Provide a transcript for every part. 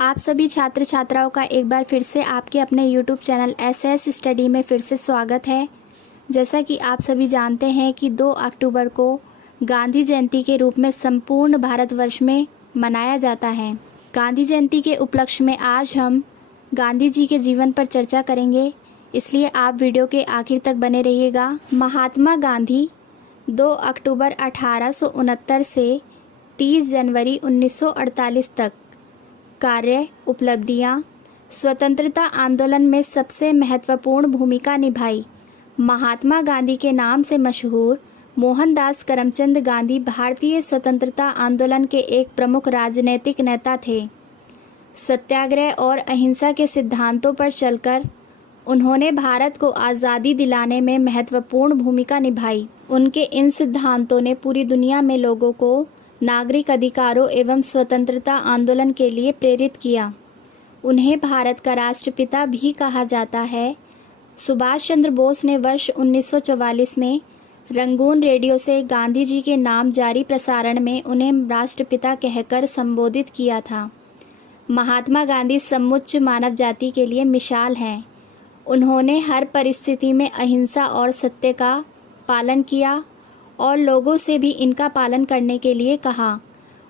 आप सभी छात्र छात्राओं का एक बार फिर से आपके अपने YouTube चैनल एसएस स्टडी में फिर से स्वागत है। जैसा कि आप सभी जानते हैं कि 2 अक्टूबर को गांधी जयंती के रूप में संपूर्ण भारतवर्ष में मनाया जाता है। गांधी जयंती के उपलक्ष्य में आज हम गांधी जी के जीवन पर चर्चा करेंगे, इसलिए आप वीडियो के आखिर तक बने रहिएगा। महात्मा गांधी 2 अक्टूबर 1869 से 30 जनवरी 1948 तक कार्य उपलब्धियां। स्वतंत्रता आंदोलन में सबसे महत्वपूर्ण भूमिका निभाई। महात्मा गांधी के नाम से मशहूर मोहनदास करमचंद गांधी भारतीय स्वतंत्रता आंदोलन के एक प्रमुख राजनीतिक नेता थे। सत्याग्रह और अहिंसा के सिद्धांतों पर चलकर उन्होंने भारत को आज़ादी दिलाने में महत्वपूर्ण भूमिका निभाई। उनके इन सिद्धांतों ने पूरी दुनिया में लोगों को नागरिक अधिकारों एवं स्वतंत्रता आंदोलन के लिए प्रेरित किया। उन्हें भारत का राष्ट्रपिता भी कहा जाता है। सुभाष चंद्र बोस ने वर्ष 1944 में रंगून रेडियो से गांधी जी के नाम जारी प्रसारण में उन्हें राष्ट्रपिता कहकर संबोधित किया था। महात्मा गांधी समुच्च मानव जाति के लिए मिसाल हैं। उन्होंने हर परिस्थिति में अहिंसा और सत्य का पालन किया और लोगों से भी इनका पालन करने के लिए कहा।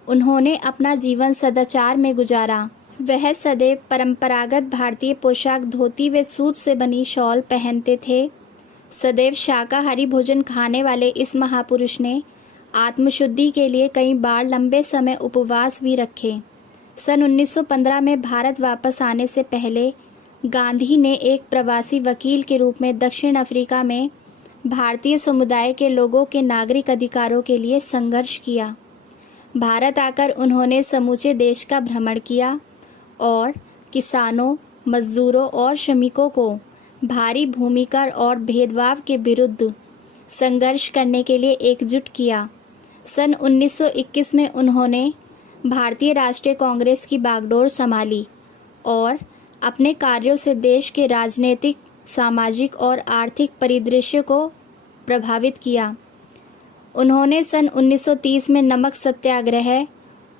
उन्होंने अपना जीवन सदाचार में गुजारा। वह सदैव परंपरागत भारतीय पोशाक धोती व सूत से बनी शॉल पहनते थे। सदैव शाकाहारी भोजन खाने वाले इस महापुरुष ने आत्मशुद्धि के लिए कई बार लंबे समय उपवास भी रखे। सन 1915 में भारत वापस आने से पहले गांधी ने एक प्रवासी वकील के रूप में दक्षिण अफ्रीका में भारतीय समुदाय के लोगों के नागरिक अधिकारों के लिए संघर्ष किया। भारत आकर उन्होंने समूचे देश का भ्रमण किया और किसानों, मजदूरों और श्रमिकों को भारी भूमि कर और भेदभाव के विरुद्ध संघर्ष करने के लिए एकजुट किया। सन 1921 में उन्होंने भारतीय राष्ट्रीय कांग्रेस की बागडोर संभाली और अपने कार्यों से देश के राजनीतिक, सामाजिक और आर्थिक परिदृश्य को प्रभावित किया। उन्होंने सन 1930 में नमक सत्याग्रह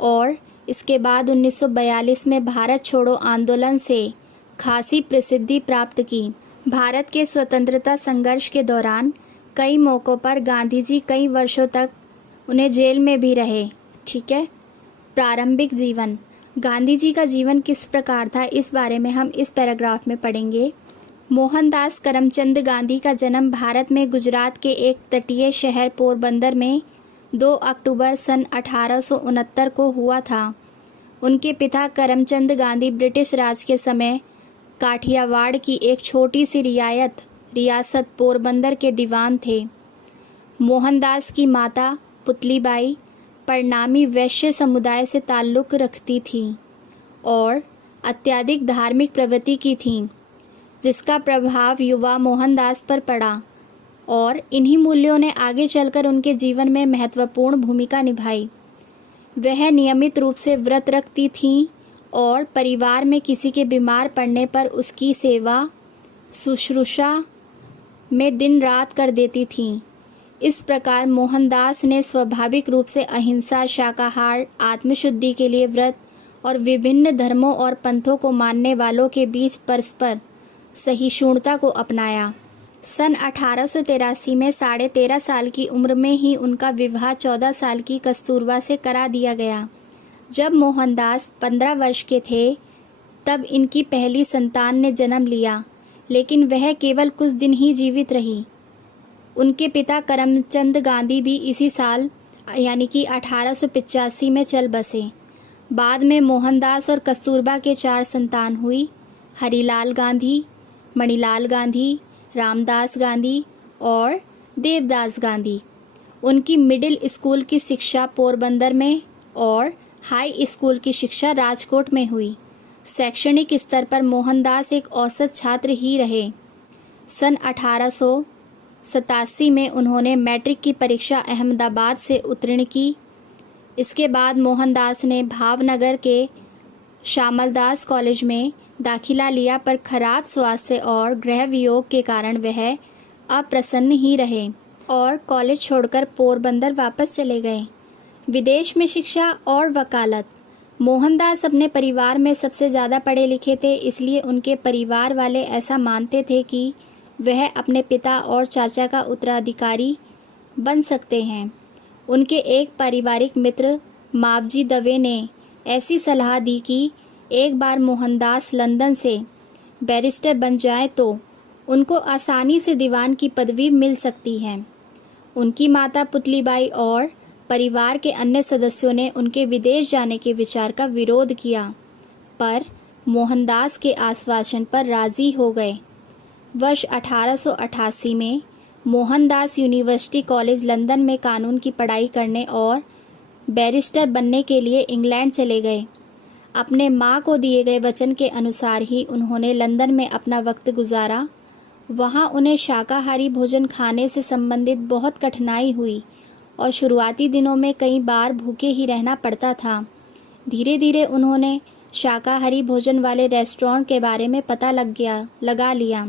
और इसके बाद 1942 में भारत छोड़ो आंदोलन से खासी प्रसिद्धि प्राप्त की। भारत के स्वतंत्रता संघर्ष के दौरान कई मौक़ों पर गांधी जी कई वर्षों तक उन्हें जेल में भी रहे। ठीक है। प्रारंभिक जीवन। गांधी जी का जीवन किस प्रकार था, इस बारे में हम इस पैराग्राफ में पढ़ेंगे। मोहनदास करमचंद गांधी का जन्म भारत में गुजरात के एक तटीय शहर पोरबंदर में 2 अक्टूबर सन 1869 को हुआ था। उनके पिता करमचंद गांधी ब्रिटिश राज के समय काठियावाड़ की एक छोटी सी रियासत पोरबंदर के दीवान थे। मोहनदास की माता पुतलीबाई परिणामी वैश्य समुदाय से ताल्लुक़ रखती थीं और अत्यधिक धार्मिक प्रवृत्ति की थीं, जिसका प्रभाव युवा मोहनदास पर पड़ा और इन्हीं मूल्यों ने आगे चलकर उनके जीवन में महत्वपूर्ण भूमिका निभाई। वह नियमित रूप से व्रत रखती थीं और परिवार में किसी के बीमार पड़ने पर उसकी सेवा शुश्रूषा में दिन रात कर देती थीं। इस प्रकार मोहनदास ने स्वाभाविक रूप से अहिंसा, शाकाहार, आत्मशुद्धि के लिए व्रत और विभिन्न धर्मों और पंथों को मानने वालों के बीच परस्पर सहिष्णुता को अपनाया। सन 1883 में 13.5 साल की उम्र में ही उनका विवाह 14 साल की कस्तूरबा से करा दिया गया। जब मोहनदास 15 वर्ष के थे तब इनकी पहली संतान ने जन्म लिया, लेकिन वह केवल कुछ दिन ही जीवित रही। उनके पिता करमचंद गांधी भी इसी साल यानी कि 1885 में चल बसे। बाद में मोहनदास और कस्तूरबा के 4 संतान हुई: हरिलाल गांधी, मणिलाल गांधी, रामदास गांधी और देवदास गांधी। उनकी मिडिल स्कूल की शिक्षा पोरबंदर में और हाई स्कूल की शिक्षा राजकोट में हुई। शैक्षणिक स्तर पर मोहनदास एक औसत छात्र ही रहे। सन 1887 में उन्होंने मैट्रिक की परीक्षा अहमदाबाद से उत्तीर्ण की। इसके बाद मोहनदास ने भावनगर के श्यामलदास कॉलेज में दाखिला लिया, पर खराब स्वास्थ्य और गृह वियोग के कारण वह अप्रसन्न ही रहे और कॉलेज छोड़कर पोरबंदर वापस चले गए। विदेश में शिक्षा और वकालत। मोहनदास अपने परिवार में सबसे ज़्यादा पढ़े लिखे थे, इसलिए उनके परिवार वाले ऐसा मानते थे कि वह अपने पिता और चाचा का उत्तराधिकारी बन सकते हैं। उनके एक पारिवारिक मित्र मावजी दवे ने ऐसी सलाह दी कि एक बार मोहनदास लंदन से बैरिस्टर बन जाए तो उनको आसानी से दीवान की पदवी मिल सकती है। उनकी माता पुतलीबाई और परिवार के अन्य सदस्यों ने उनके विदेश जाने के विचार का विरोध किया, पर मोहनदास के आश्वासन पर राज़ी हो गए। वर्ष 1888 में मोहनदास यूनिवर्सिटी कॉलेज लंदन में कानून की पढ़ाई करने और बैरिस्टर बनने के लिए इंग्लैंड चले गए। अपने माँ को दिए गए वचन के अनुसार ही उन्होंने लंदन में अपना वक्त गुजारा। वहाँ उन्हें शाकाहारी भोजन खाने से संबंधित बहुत कठिनाई हुई और शुरुआती दिनों में कई बार भूखे ही रहना पड़ता था। धीरे धीरे उन्होंने शाकाहारी भोजन वाले रेस्टोरेंट के बारे में पता लगा लिया।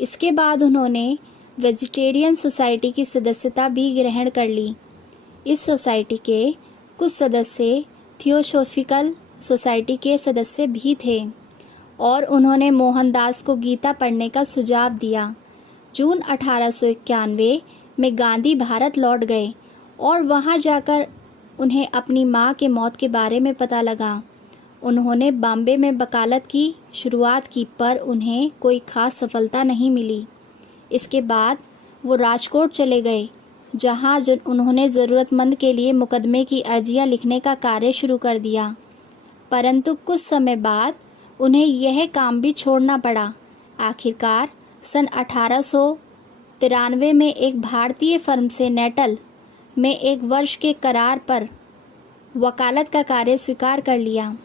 इसके बाद उन्होंने वेजिटेरियन सोसाइटी की सदस्यता भी ग्रहण कर ली। इस सोसाइटी के कुछ सदस्य थियोसॉफिकल सोसाइटी के सदस्य भी थे और उन्होंने मोहनदास को गीता पढ़ने का सुझाव दिया। जून 1891 में गांधी भारत लौट गए और वहां जाकर उन्हें अपनी मां के मौत के बारे में पता लगा। उन्होंने बॉम्बे में वकालत की शुरुआत की, पर उन्हें कोई खास सफलता नहीं मिली। इसके बाद वो राजकोट चले गए, जहां उन्होंने ज़रूरतमंद के लिए मुकदमे की अर्जियां लिखने का कार्य शुरू कर दिया, परंतु कुछ समय बाद उन्हें यह काम भी छोड़ना पड़ा। आखिरकार सन 1893 में एक भारतीय फर्म से नेटल में 1 वर्ष के करार पर वकालत का कार्य स्वीकार कर लिया।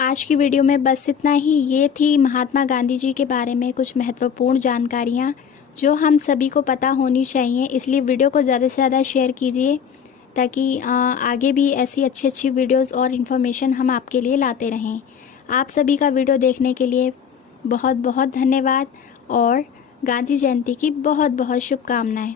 आज की वीडियो में बस इतना ही। ये थी महात्मा गांधी जी के बारे में कुछ महत्वपूर्ण जानकारियाँ जो हम सभी को पता होनी चाहिए, इसलिए वीडियो को ज़्यादा से ज़्यादा शेयर कीजिए ताकि आगे भी ऐसी अच्छी अच्छी वीडियोस और इन्फॉर्मेशन हम आपके लिए लाते रहें। आप सभी का वीडियो देखने के लिए बहुत बहुत धन्यवाद और गांधी जयंती की बहुत बहुत शुभकामनाएं।